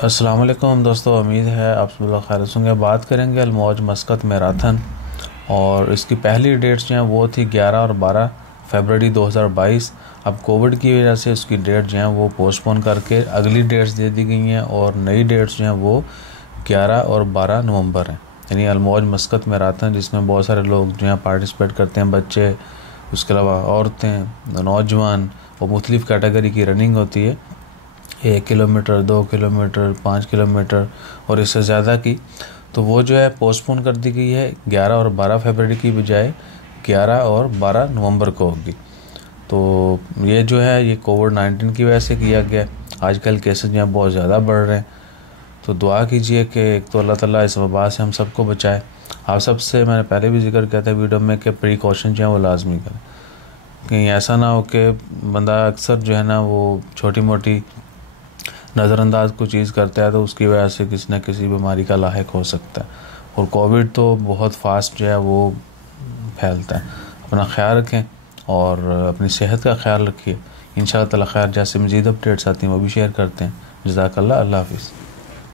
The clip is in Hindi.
अस्सलाम वालेकुम दोस्तों, उम्मीद है आप सब लोग खैरियत होंगे। बात करेंगे अल-मौज मस्कत मैराथन और इसकी पहली डेट्स जो हैं वो थी 11 और 12 फरवरी 2022। अब कोविड की वजह से उसकी डेट जो हैं वो पोस्टपोन करके अगली डेट्स दे दी गई हैं और नई डेट्स जो हैं वो 11 और 12 नवंबर हैं। यानी अल-मौज मस्कत मैराथन जिसमें बहुत सारे लोग जो हैं पार्टिसिपेट करते हैं, बच्चे, उसके अलावा औरतें, नौजवान और मुख्तलिफ़ कैटेगरी की रनिंग होती है। 1 किलोमीटर, 2 किलोमीटर, 5 किलोमीटर और इससे ज़्यादा की, तो वो जो है पोस्टपोन कर दी गई है 11 और 12 फरवरी की बजाय 11 और 12 नवंबर को होगी। तो ये जो है ये कोविड-19 की वजह से किया गया। आजकल केसेस जो हैं बहुत ज़्यादा बढ़ रहे हैं, तो दुआ कीजिए कि एक तो अल्लाह ताला इस वबा से हम सबको बचाए। आप सबसे मैंने पहले भी जिक्र किया था वीडियो में कि प्रिकॉशन जो है वो लाजमी करें, कहीं ऐसा ना हो कि बंदा अक्सर जो है ना वो छोटी मोटी नज़रअंदाज कोई चीज़ करता है तो उसकी वजह से किसी न किसी बीमारी का लायक हो सकता है। और कोविड तो बहुत फास्ट जो है वो फैलता है। अपना ख्याल रखें और अपनी सेहत का ख्याल रखिए। इंशाअल्लाह ताला खैर जैसे मज़ीद अपडेट्स आती हैं वो भी शेयर करते हैं। जज़ाकल्लाह, अल्लाह हाफ़िज़।